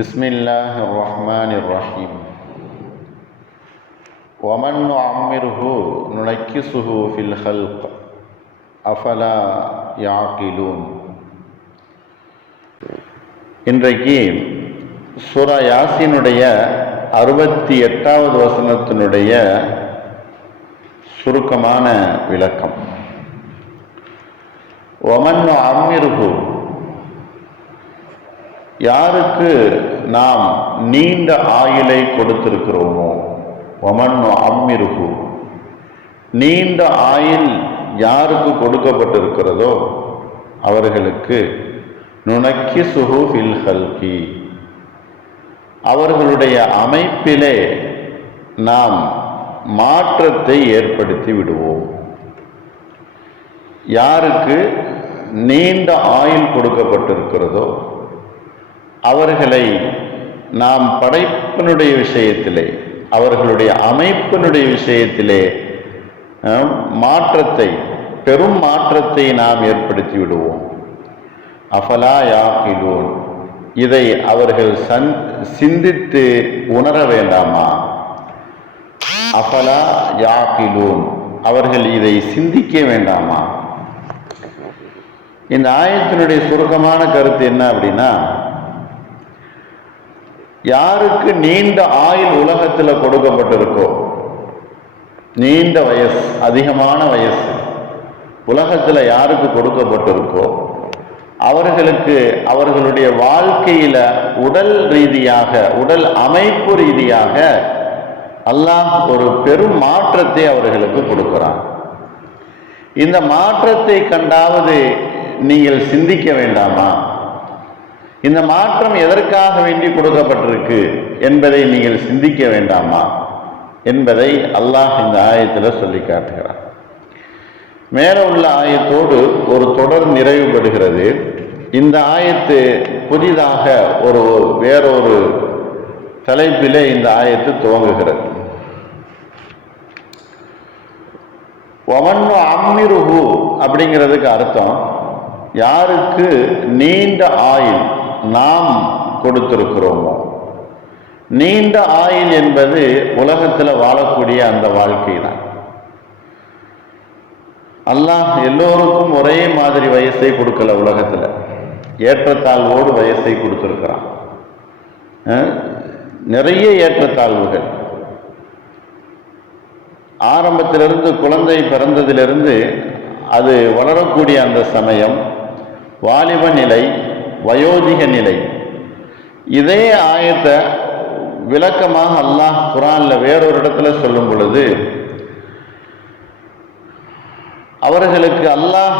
بسم الله الرحمن الرحيم ومن نعمره ننكسه في الخلق أفلا يعقلون. இன்றைக்கு சூரா யாசீனுடைய 68வது வசனத்தினுடைய சுருக்கமான விளக்கம். வமன் நுஅம்மிருஹு, யாருக்கு நாம் நீண்ட ஆயுளை கொடுத்திருக்கிறோமோ, வமன் நுஅம்மிருஹு, நீண்ட ஆயுள் யாருக்கு கொடுக்கப்பட்டிருக்கிறதோ அவர்களுக்கு நுனக்கிசுஹு ஃபில் ஹல்கி, அவர்களுடைய அமைப்பிலே நாம் மாற்றத்தை ஏற்படுத்தி விடுவோம். யாருக்கு நீண்ட ஆயுள் கொடுக்கப்பட்டிருக்கிறதோ அவர்களை நாம் படைப்பினுடைய விஷயத்திலே, அவர்களுடைய அமைப்பினுடைய விஷயத்திலே மாற்றத்தை, பெரும் மாற்றத்தை நாம் ஏற்படுத்தி விடுவோம். அஃபலா யாகிலூன், இதை அவர்கள் சிந்தித்து உணர வேண்டாமா? அஃபலா யாகிலூன், அவர்கள் இதை சிந்திக்க வேண்டாமா? இந்த ஆயத்தினுடைய சுருக்கமான கருத்து என்ன அப்படின்னா, யாருக்கு நீண்ட ஆயுள் உலகத்தில் கொடுக்கப்பட்டிருக்கோ, நீண்ட வயசு, அதிகமான வயசு உலகத்தில் யாருக்கு கொடுக்கப்பட்டிருக்கோ அவர்களுக்கு அவர்களுடைய வாழ்க்கையில உடல் ரீதியாக, உடல் அமைப்பு ரீதியாக அல்லாஹ் ஒரு பெரும் மாற்றத்தை அவர்களுக்கு கொடுக்கிறான். இந்த மாற்றத்தை கண்டாவது நீங்கள் சிந்திக்க வேண்டாமா? இந்த மாற்றம் எதற்காக வேண்டி கொடுக்கப்பட்டிருக்கு என்பதை நீங்கள் சிந்திக்க வேண்டாமா என்பதை அல்லாஹ் இந்த ஆயத்தில் சொல்லி காட்டுகிறார். மேல உள்ள ஆயத்தோடு ஒரு தொடர் நிறைவு பெறுகிறது. இந்த ஆயத்து புதிதாக வேறொரு தலைப்பிலே இந்த ஆயத்து துவங்குகிறது. வமன்னு அம்மிருஹு அப்படிங்கிறதுக்கு அர்த்தம், யாருக்கு நீண்ட ஆயுள் நாம் கொடுத்திருக்கிறோமோ. நீண்ட ஆயுள் என்பது உலகத்தில் வாழக்கூடிய அந்த வாழ்க்கை தான். அல்லாஹ் எல்லோருக்கும் ஒரே மாதிரி வயசை கொடுக்கல, உலகத்தில் ஏற்றத்தாழ்வோடு வயசை கொடுத்திருக்கிறான். நிறைய ஏற்றத்தாழ்வுகள். ஆரம்பத்திலிருந்து, குழந்தை பிறந்ததிலிருந்து அது வளரக்கூடிய அந்த சமயம், வாலிப நிலை, வயோதிக நிலை. இதே ஆயத்தை விளக்கமாக அல்லாஹ் குர்ஆன்ல வேறொரு இடத்துல சொல்லும் பொழுது, அவர்களுக்கு அல்லாஹ்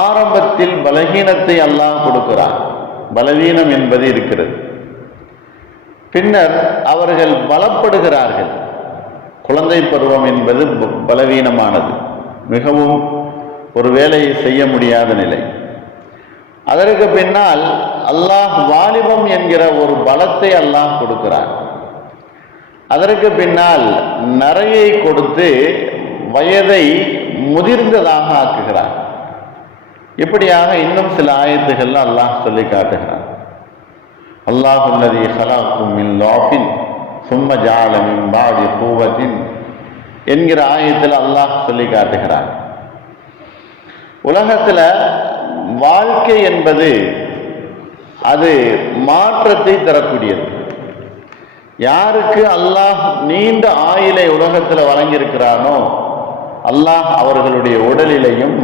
ஆரம்பத்தில் பலகீனத்தை அல்லாஹ் கொடுக்கிறான். பலவீனம் என்பது இருக்கிறது. பின்னர் அவர்கள் பலப்படுகிறார்கள். குழந்தை பருவம் என்பது பலவீனமானது, மிகவும் ஒரு வேலையை செய்ய முடியாத நிலை. அதற்கு பின்னால் அல்லாஹ் வாலிபம் என்கிற ஒரு பலத்தை அல்லாஹ் கொடுக்கிறார். அதற்கு பின்னால் நரையை கொடுத்து வயதை முதிர்ந்ததாக ஆக்குகிறார். இப்படியாக இன்னும் சில ஆயத்துகள் அல்லாஹ் சொல்லி காட்டுகிறார். அல்லாஹுல்லதி ஹலக்கும் மின் லாஃபின் சும்ம ஜஅல மின் பஅதி குவத்தின் என்கிற ஆயத்தில் அல்லாஹ் சொல்லி காட்டுகிறார். உலகத்தில் வாழ்க்கை என்பது அது மாற்றத்தை தரக்கூடியது. யாருக்கு அல்லாஹ் நீண்ட ஆயுளை உலகத்தில் வழங்கியிருக்கிறானோ அல்லாஹ் அவர்களுடைய உடலிலையும்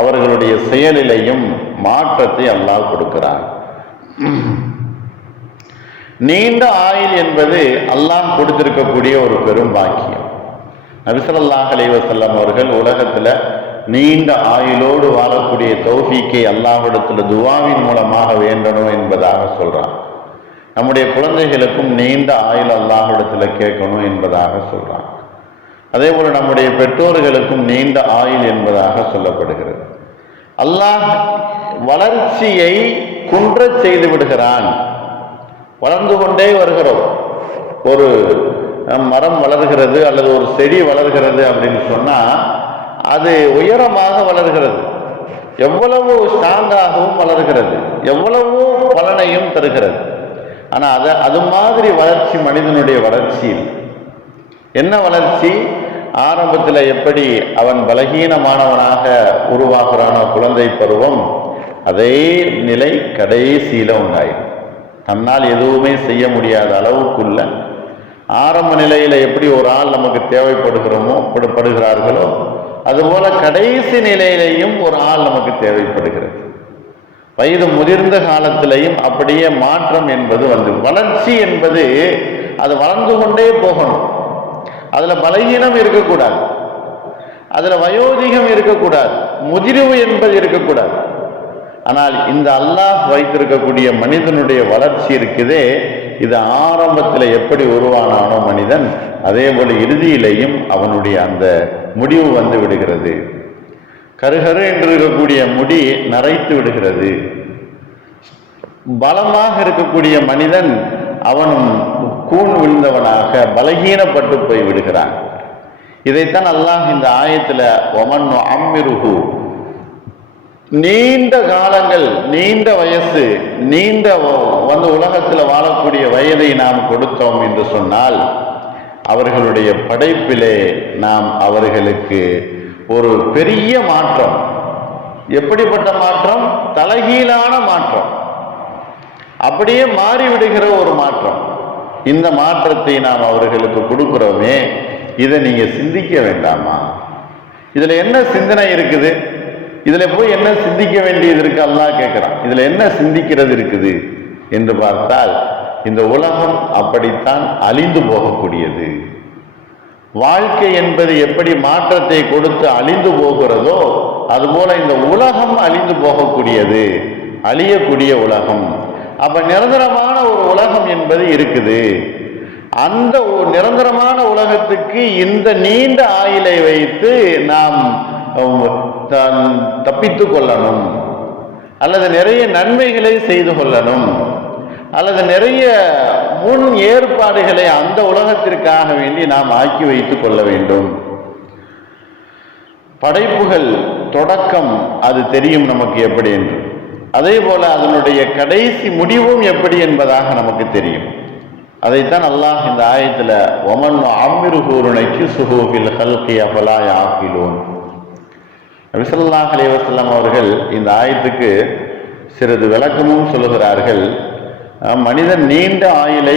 அவர்களுடைய செயலிலையும் மாற்றத்தை அல்லாஹ் கொடுக்கிறான். நீண்ட ஆயுள் என்பது அல்லாஹ் கொடுத்திருக்கக்கூடிய ஒரு பெரும் பாக்கியம். நபி ஸல்லல்லாஹு அலைஹி வஸல்லம் அவர்கள் உலகத்தில் நீண்ட ஆயுளோடு வாழக்கூடிய தௌஃபீக்கை அல்லாஹ்விடத்தில் துஆவின் மூலமாக வேண்டணும் என்பதாக சொல்றான். நம்முடைய குழந்தைகளுக்கும் நீண்ட ஆயுள் அல்லாஹ்விடத்தில் கேட்கணும் என்பதாக சொல்றான். அதே போல நம்முடைய பெற்றோர்களுக்கும் நீண்ட ஆயுள் என்பதாக சொல்லப்படுகிறது. அல்லாஹ் வளர்ச்சியை குன்றச் செய்து விடுகிறான். வளர்ந்து கொண்டே வருகிறோம். ஒரு மரம் வளர்கிறது அல்லது ஒரு செடி வளர்கிறது அப்படின்னு சொன்னா அது உயரமாக வளர்கிறது, எவ்வளவு ஸ்ட்ராங்காகவும் வளர்கிறது, எவ்வளவு பலனையும் தருகிறது. ஆனால் அது மாதிரி வளர்ச்சி மனிதனுடைய வளர்ச்சி என்ன வளர்ச்சி? ஆரம்பத்தில் எப்படி அவன் பலகீனமானவனாக உருவாகிறானோ குழந்தை பருவம், அதே நிலை கடைசியில உண்டாயிடும். தன்னால் எதுவுமே செய்ய முடியாத அளவுக்குள்ள ஆரம்ப நிலையில எப்படி ஒரு ஆள் நமக்கு தேவைப்படுகிறார்களோ அதுபோல கடைசி நிலையிலையும் ஒரு ஆள் நமக்கு தேவைப்படுகிறது. வயது முதிர்ந்த காலத்திலையும் அப்படியே மாற்றம் என்பது வந்து, வளர்ச்சி என்பது அது வளர்ந்து கொண்டே போகணும். அதுல பலகீனம் இருக்கக்கூடாது, அதுல வயோதிகம் இருக்கக்கூடாது, முதிர்வு என்பது இருக்கக்கூடாது. ஆனால் இந்த அல்லாஹ் வைத்திருக்கக்கூடிய மனிதனுடைய வளர்ச்சி இருக்குதே, இது ஆரம்பத்தில் எப்படி உருவானானோ மனிதன், அதே போல இறுதியிலையும் அவனுடைய அந்த முடிவு வந்து விடுகிறது. கருகரு என்று இருக்கக்கூடிய முடி நரைத்து விடுகிறது. பலமாக இருக்கக்கூடிய மனிதன் அவனும் கூன் விழுந்தவனாக பலகீனப்பட்டு போய் விடுகிறான். இதைத்தான் அல்லாஹ் இந்த ஆயத்துல ஒமன் அம்மிருஹு, நீண்ட காலங்கள், நீண்ட வயசு, நீண்ட வந்து உலகத்தில் வாழக்கூடிய வயதை நாம் கொடுத்தோம் என்று சொன்னால், அவர்களுடைய படைப்பிலே நாம் அவர்களுக்கு ஒரு பெரிய மாற்றம். எப்படிப்பட்ட மாற்றம்? தலைகீழான மாற்றம், அப்படியே மாறிவிடுகிற ஒரு மாற்றம். இந்த மாற்றத்தை நாம் அவர்களுக்கு கொடுக்கிறோமே, இதை நீங்க சிந்திக்க வேண்டாமா? இதுல என்ன சிந்தனை இருக்குது? இதுல போய் என்ன சிந்திக்க வேண்டியது இருக்கு? அல்லாஹ் கேட்கிறான். இதுல என்ன சிந்திக்கிறது இருக்குது என்று பார்த்தால், இந்த உலகம் அப்படித்தான் அழிந்து போகக்கூடியது. வாழ்க்கை என்பது எப்படி மாற்றத்தை கொடுத்து அழிந்து போகிறதோ அதுபோல இந்த உலகம் அழிந்து போகக்கூடியது, அழியக்கூடிய உலகம். அப்ப நிரந்தரமான ஒரு உலகம் என்பது இருக்குது. அந்த நிரந்தரமான உலகத்துக்கு இந்த நீண்ட ஆயுளை வைத்து நாம் தப்பித்து கொள்ளணும், அல்லது நிறைய நன்மைகளை செய்து கொள்ளணும், அல்லது நிறைய முன் ஏற்பாடுகளை அந்த உலகத்திற்காக வேண்டி நாம் ஆக்கி வைத்துக் கொள்ள வேண்டும். படைப்புகள் தொடக்கம் அது தெரியும் நமக்கு எப்படி என்று, அதே போல அதனுடைய கடைசி முடிவும் எப்படி என்பதாக நமக்கு தெரியும். அதைத்தான் அல்லாஹ் இந்த ஆயத்துல ஒமன் அம்மிருஹூருனைக்கு சுஹூஃபில் ஹல்கி அஃபலா யாகிலூன். நபி ஸல்லல்லாஹு அலைஹி வஸல்லம் அவர்கள் இந்த ஆயத்துக்கு சிறிது விளக்கமும் சொல்லுகிறார்கள். மனிதன் நீண்ட ஆயுளை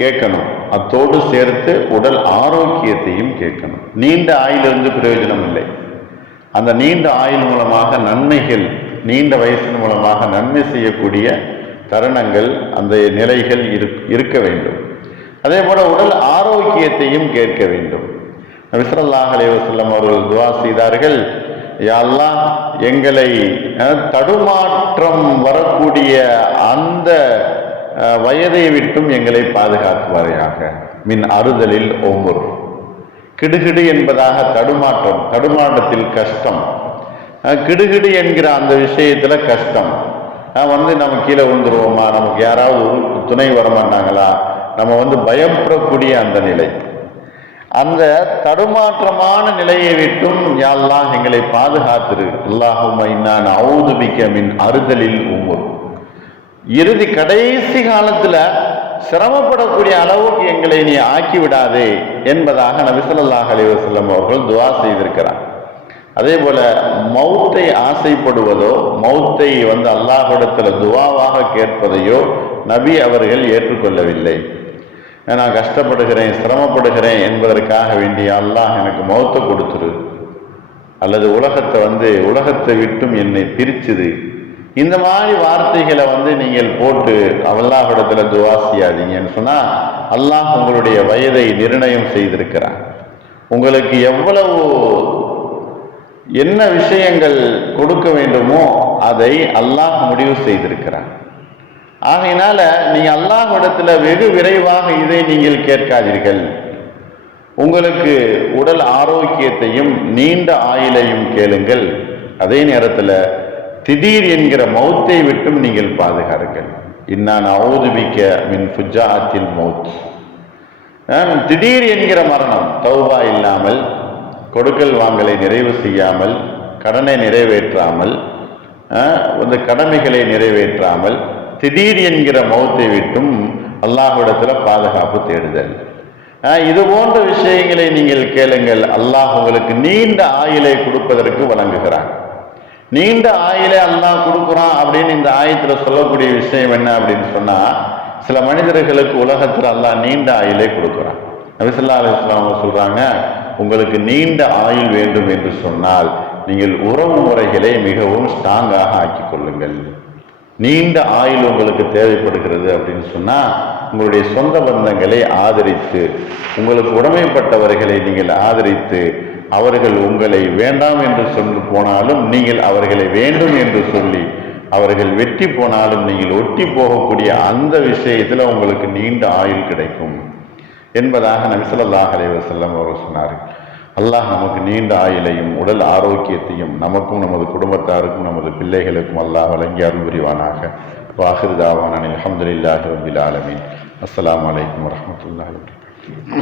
கேட்கணும், அத்தோடு சேர்த்து உடல் ஆரோக்கியத்தையும் கேட்கணும். நீண்ட ஆயுளிலிருந்து பிரயோஜனம் இல்லை. அந்த நீண்ட ஆயுள் மூலமாக நன்மைகள், நீண்ட வயசின் மூலமாக நன்மை செய்யக்கூடிய தருணங்கள், அந்த நிலைகள் இருக்க வேண்டும். அதே போல உடல் ஆரோக்கியத்தையும் கேட்க வேண்டும். நபி ஸல்லல்லாஹு அலைஹி வஸல்லம் அவர்கள் துஆ செய்தார்கள், யா அல்லாஹ், எங்களை தடுமாற்றம் வரக்கூடிய அந்த வயதை விட்டும் எங்களை பாதுகாக்குவாரையாக. மின் அறுதலில் ஒவ்வொரு கிடுகிடு என்பதாக தடுமாற்றம், தடுமாற்றத்தில் கஷ்டம், கிடுகிடு என்கிற அந்த விஷயத்துல கஷ்டம், நம்ம கீழே விழுந்துருவோமா, நமக்கு யாராவது துணை வரமாட்டாங்களா, நம்ம பயப்படக்கூடிய அந்த நிலை, அந்த தடுமாற்றமான நிலையை விட்டும் யா அல்லாஹ் எங்களை பாதுகாத்திரு. அல்லாஹும்ம இன்னா நஊது பிக்க மின் அறுதலில் உம்முர். இறுதி கடைசி காலத்துல சிரமப்படக்கூடிய அளவுக்கு எங்களை நீ ஆக்கி விடாதே என்பதாக நபி ஸல்லல்லாஹு அலைஹி வஸல்லம் அவர்கள் துஆ செய்திருக்கிறார். அதே போல மௌத்தை ஆசைப்படுவதோ, மௌத்தை அல்லாஹ்விடத்துல துஆவாக கேட்பதையோ நபி அவர்கள் ஏற்றுக்கொள்ளவில்லை. நான் கஷ்டப்படுகிறேன், சிரமப்படுகிறேன் என்பதற்காக வேண்டிய அல்லாஹ் எனக்கு மௌத்தை கொடுத்துரு, அல்லது உலகத்தை விட்டும் என்னை பிரிச்சுது, இந்த மாதிரி வார்த்தைகளை நீங்கள் போட்டு அல்லாஹ்விடத்துல துஆ செய்யாதீங்கன்னு சொன்னா, அல்லாஹ் உங்களுடைய வயதை நிர்ணயம் செய்திருக்கிறான். உங்களுக்கு எவ்வளவு என்ன விஷயங்கள் கொடுக்க வேண்டுமோ அதை அல்லாஹ் முடிவு செய்திருக்கிறான். ஆகையினால நீங்க அல்லாஹ்விடத்துல வெகு விரைவாக இதை நீங்கள் கேட்காதீர்கள். உங்களுக்கு உடல் ஆரோக்கியத்தையும் நீண்ட ஆயுளையும் கேளுங்கள். அதே நேரத்தில் திடீர் என்கிற மௌத்தை விட்டும் நீங்கள் பாதுகாருங்கள். இன்னா நஊது பிக்க மின் ஃபுஜாஅத்தில் மௌத். திடீர் என்கிற மரணம், தௌபா இல்லாமல், கொடுக்கல் வாங்கலை நிறைவு செய்யாமல், கடனை நிறைவேற்றாமல், கடமைகளை நிறைவேற்றாமல் திடீர் என்கிற மௌத்தை விட்டும் அல்லாஹ்விடத்துல பாதுகாப்பு தேடுதல். இது போன்ற விஷயங்களை நீங்கள் கேளுங்கள். அல்லாஹ் உங்களுக்கு நீண்ட ஆயுளை கொடுப்பதற்கு வழங்குகிறான். நீண்ட ஆயுளை அல்லாஹ் கொடுக்குறான் அப்படின்னு இந்த ஆயத்துல சொல்லக்கூடிய விஷயம் என்ன அப்படின்னு சொன்னா, சில மனிதர்களுக்கு உலகத்தில் அல்லாஹ் நீண்ட ஆயுளை கொடுக்குறான். நபி ஸல்லல்லாஹு அலைஹி வஸல்லம் சொல்றாங்க, உங்களுக்கு நீண்ட ஆயுள் வேண்டும் என்று சொன்னால் நீங்கள் உறவு முறைகளை மிகவும் ஸ்ட்ராங்காக ஆக்கிக் கொள்ளுங்கள். நீண்ட ஆயுள் உங்களுக்கு தேவைப்படுகிறது அப்படின்னு சொன்னா, உங்களுடைய சொந்த பந்தங்களை ஆதரித்து, உங்களுக்கு உடமைப்பட்டவர்களை நீங்கள் ஆதரித்து, அவர்கள் உங்களை வேண்டாம் என்று சொல்லி போனாலும் நீங்கள் அவர்களை வேண்டும் என்று சொல்லி, அவர்கள் வெற்றி போனாலும் நீங்கள் ஒட்டி போகக்கூடிய அந்த விஷயத்துல உங்களுக்கு நீண்ட ஆயுள் கிடைக்கும் என்பதாக நபி ஸல்லல்லாஹு அலைஹி வஸல்லம் அவர்கள் சொன்னார்கள். அல்லாஹ் நமக்கு நீண்ட ஆயுளையும் உடல் ஆரோக்கியத்தையும் நமக்கும் நமது குடும்பத்தாருக்கும் நமது பிள்ளைகளுக்கும் அல்லாஹ் வழங்கி அருள் புரிவானாக. வாஹிர் தாவானா அல்ஹம்துலில்லாஹி ரப்பில் ஆலமீன். அஸ்ஸலாமு அலைக்கும் வரஹ்மத்துல்லாஹி வபரகாத்துஹு.